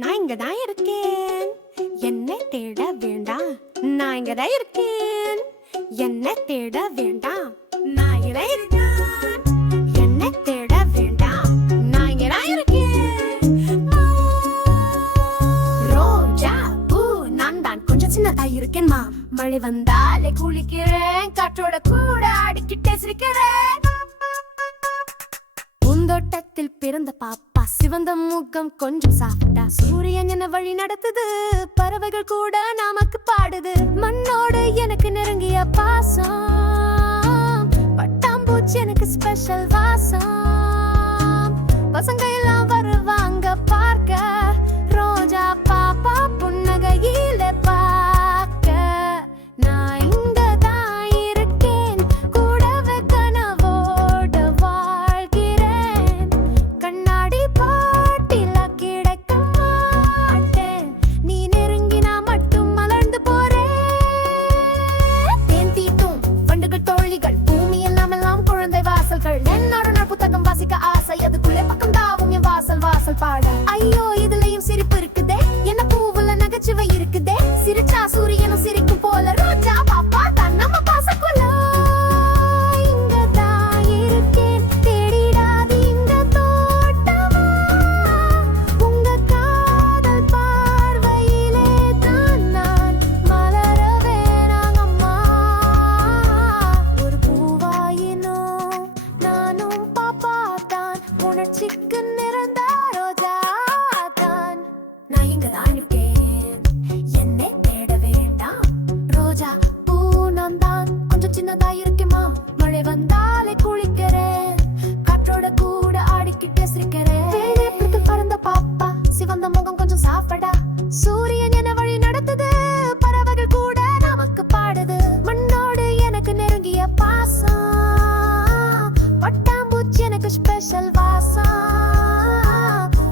நான் இங்கதான் இருக்கேன், என்ன தேட வேண்டாம். நான் இங்கதான் இருக்கேன், என்ன தேட வேண்டாம். நான் இங்கதான் இருக்கேன், என்ன தேட வேண்டாம். நான் இங்கதான் இருக்கேன். ரோஜா பூ நான் தான் கொஞ்சம் சின்னதா இருக்கேன்மா. மழை வந்தாலே குளிக்கிறேன், காற்றோட கூட அடிக்கிட்டே சிரிக்கிறேன். பூந்தோட்டத்தில் பிறந்த பாப்பா, சிவந்த முகம் கொஞ்சம் சாப்பிட்டா. சூரியன் என்ன வழி நடத்துது, பறவைகள் கூட நமக்கு பாடுது. மண்ணோடு எனக்கு நெருங்கிய பாசம், பட்டாம்பூச்சி எனக்கு ஸ்பெஷல் வாசம். பசங்க எல்லாம் வருவாங்க பார்க்க, ரோஜா பாப்பா புன்னகையில பார்க்க. நான் இங்க தான் இருக்கேன், கூடவே கனவோட வாழ்கிறேன். கண்ணாடி பாட்டில கிடைக்க மாட்டேன், நீ நெருங்கினா மட்டும் மலர்ந்து போறேன். தேன் தீட்டும் வண்டுகள் தோழிகள், பூமி எல்லாம் குழந்தை வாசல்கள். என்னோட நான் புத்தகம் வாசிக்க ஆசை, அதுக்குள்ளே பக்கம் தாவும் என் வாசல் வாசல் பாட. ஐயோ இதுலயும் சிரிப்பு இருக்குதே, என்ன பூவுல நகைச்சுவை இருக்குதே. சிரிச்சா சூரியனும் சிரிக்கும் போல, ரோஜா பாப்பா தான் நம்ம பாசக்குள்ள. இங்கதான் இருக்கேன், தேடிடாது இந்த தோட்டமா. உங்க காதல் பார்வையிலே தான் நான் மலர வேணாங்கம்மா. ஒரு பூவாயினோ நானும் பாப்பா தான், உணர்ச்சிக்கு நிறந்த ரோஜா தான். நான் இங்கதான் இருக்கேன், என்னை தேட வேண்டாம். ரோஜா பூ நான் தான் கொஞ்சம் சின்னதா இருக்கேமா. மழை வந்தாலே குளிக்கிறேன், காற்றோட கூட ஆடிக்கிட்டே சிரிக்கிறேன். வேலைப்பட்டு பறந்த பாப்பா, சிவந்த முகம் கொஞ்சம் சாப்பிடா. சூரியன் என்ன வழி நடத்துது, பறவைகள் கூட நமக்கு பாடுது. மண்ணோடு எனக்கு நெருங்கிய பாசம், பட்டாம்பூச்சி எனக்கு ஸ்பெஷல் வாசம்.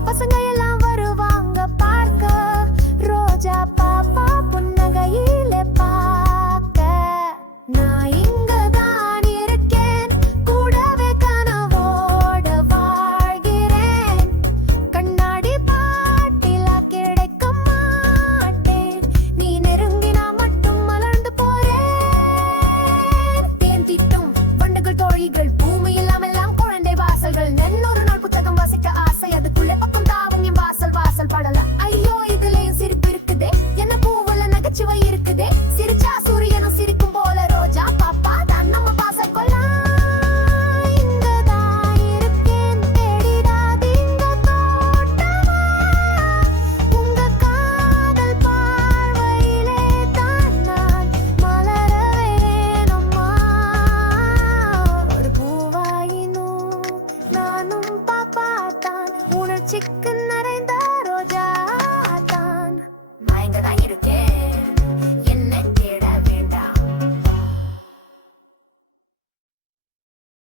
பசங்க எல்லாம் வருவாங்க பார்க்க, ரோஜா பாப்பா புன்னகையில பார்க்க. நான் இங்கதான் இருக்கேன், கூடவே கனவோட வாழ்கிறேன். கண்ணாடி பாட்டில கிடைக்க மாட்டேன், நீ நெருங்கினா மட்டும் மலர்ந்து போறேன். தேன் தீட்டும் வண்டுகள் தோழிகள், பூமி எல்லாம் குழந்தை வாசல்கள். நென்னொரு நாள் புத்தகம் வாசிக்க ஆசை, அதுக்குள்ளே பக்கம் தாவும் என் வாசல் வாசல் படல. ஐயோ இதுலயும் சிரிப்பு இருக்குதே, என்ன பூவுல நகைச்சுவை இருக்குதே. சிரிச்சா சூரியனும் சிரிக்கும் போல, ரோஜா பாப்பா தான் நம்ம பாசக்கொள்ளலாம். இங்கதான் இருக்கேன், தேடிடாது இந்த தோட்டமா. உங்க காதல் பார்வையிலே தான் நான் மலர வேணும்மா. ஒரு பூவாயினோ நானும் பாப்பா தான், உணர்ச்சிக்கு நிறைந்த